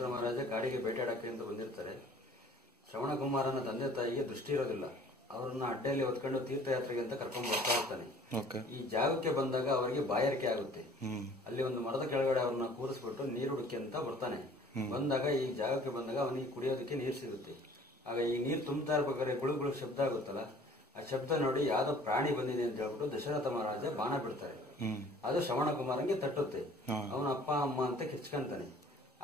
ದಶರಥ ಮಹಾರಾಜ ಕಾಡಿಗೆ ಬೇಟೆಯಾಡಕ್ಕೆ ಅಂತ ಬಂದಿರ್ತಾರೆ. ಶ್ರವಣ ಕುಮಾರನ ತಂದೆ ತಾಯಿಗೆ ದೃಷ್ಟಿ ಇರೋದಿಲ್ಲ. ಅವರನ್ನ ಅಡ್ಡೆಯಲ್ಲಿ ಹೊತ್ಕೊಂಡು ತೀರ್ಥಯಾತ್ರೆಗೆ ಅಂತ ಕರ್ಕೊಂಡು ಬರ್ತಾ ಇರ್ತಾನೆ. ಈ ಜಾಗಕ್ಕೆ ಬಂದಾಗ ಅವರಿಗೆ ಬಾಯಾರಿಕೆ ಆಗುತ್ತೆ. ಅಲ್ಲಿ ಒಂದು ಮರದ ಕೆಳಗಡೆ ಅವ್ರನ್ನ ಕೂರಿಸ್ಬಿಟ್ಟು ನೀರು ಹುಡುಕಿ ಅಂತ ಬರ್ತಾನೆ. ಬಂದಾಗ ಈ ಜಾಗಕ್ಕೆ ಬಂದಾಗ ಅವನಿಗೆ ಕುಡಿಯೋದಕ್ಕೆ ನೀರು ಸಿಗುತ್ತೆ. ಆಗ ಈ ನೀರು ತುಂಬ್ತಾ ಇರ್ಬೇಕಾದ್ರೆ ಗುಳುಗುಳು ಶಬ್ದ ಆಗುತ್ತಲ್ಲ, ಆ ಶಬ್ದ ನೋಡಿ ಯಾವ್ದೋ ಪ್ರಾಣಿ ಬಂದಿದೆ ಅಂತ ಹೇಳ್ಬಿಟ್ಟು ದಶರಥ ಮಹಾರಾಜ ಬಾಣ ಬಿಡ್ತಾರೆ. ಅದು ಶ್ರವಣ ಕುಮಾರಂಗೆ ತಟ್ಟುತ್ತೆ. ಅವನ ಅಪ್ಪ ಅಮ್ಮ ಅಂತ ಕಿಚ್ಕೊಂತಾನೆ.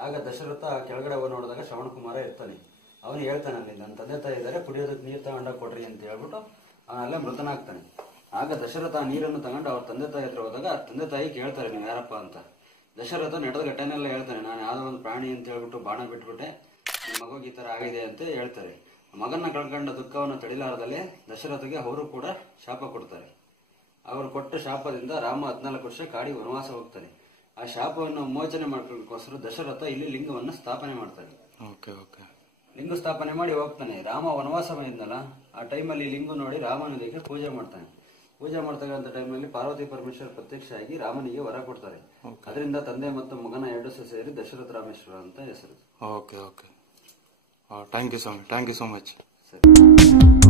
ಆಗ ದಶರಥ ಕೆಳಗಡೆ ನೋಡಿದಾಗ ಶ್ರವಣ ಕುಮಾರ ಇರ್ತಾನೆ. ಅವನು ಹೇಳ್ತಾನೆ, ಅಲ್ಲಿ ನನ್ನ ತಂದೆ ತಾಯಿ ಇದ್ದಾರೆ, ಕುಡಿಯೋದಕ್ಕೆ ನೀರು ತಗೊಂಡಾಗ ಕೊಡ್ರಿ ಅಂತ ಹೇಳ್ಬಿಟ್ಟು ಅವನೆಲ್ಲ ಮೃತನಾಗ್ತಾನೆ. ಆಗ ದಶರಥ ನೀರನ್ನು ತಗೊಂಡು ಅವ್ರ ತಂದೆ ತಾಯಿ ಹತ್ರ ಹೋದಾಗ ತಂದೆ ತಾಯಿ ಕೇಳ್ತಾರೆ, ನೀವು ಯಾರಪ್ಪ ಅಂತ. ದಶರಥ ನಡೆದ ಘಟನೆಲ್ಲ ಹೇಳ್ತಾನೆ, ನಾನು ಯಾವ್ದೋ ಒಂದು ಪ್ರಾಣಿ ಅಂತ ಹೇಳ್ಬಿಟ್ಟು ಬಾಣ ಬಿಟ್ಬಿಟ್ಟೆ, ನಿಮ್ಮ ಮಗುಗೆ ಈ ತರ ಆಗಿದೆ ಅಂತ ಹೇಳ್ತಾರೆ. ಮಗನ್ನ ಕಳ್ಕೊಂಡ ದುಃಖವನ್ನು ತಡಿಲಾರದಲ್ಲೇ ದಶರಥಗೆ ಅವರು ಕೂಡ ಶಾಪ ಕೊಡ್ತಾರೆ. ಅವರು ಕೊಟ್ಟ ಶಾಪದಿಂದ ರಾಮ 14 ವರ್ಷ ಕಾಡಿಗೆ ವನವಾಸ ಹೋಗ್ತಾನೆ. ಆ ಶಾಪವನ್ನು ಮೋಚನೆ ಮಾಡ್ಕೊಳ್ಳೋಕ್ಕೋಸ್ಕರ ದಶರಥ ಇಲ್ಲಿ ಲಿಂಗವನ್ನು ಸ್ಥಾಪನೆ ಮಾಡ್ತಾನೆ. ಲಿಂಗ ಸ್ಥಾಪನೆ ಮಾಡಿ ಹೋಗ್ತಾನೆ. ರಾಮ ವನವಾಸ ಬಂದಿದ್ನಲ್ಲ, ಆ ಟೈಮಲ್ಲಿ ಲಿಂಗ ನೋಡಿ ರಾಮನಿಗೆ ಪೂಜೆ ಮಾಡ್ತಾನೆ. ಪೂಜೆ ಮಾಡ್ತಕ್ಕಂಥ ಟೈಮಲ್ಲಿ ಪಾರ್ವತಿ ಪರಮೇಶ್ವರ ಪ್ರತ್ಯಕ್ಷ ಆಗಿ ರಾಮನಿಗೆ ವರ ಕೊಡ್ತಾರೆ. ಅದರಿಂದ ತಂದೆ ಮತ್ತು ಮಗನ 2 ಸೇರಿ ದಶರಥ ರಾಮೇಶ್ವರ ಅಂತ ಹೆಸರು. Thank you so much. ಸರಿ.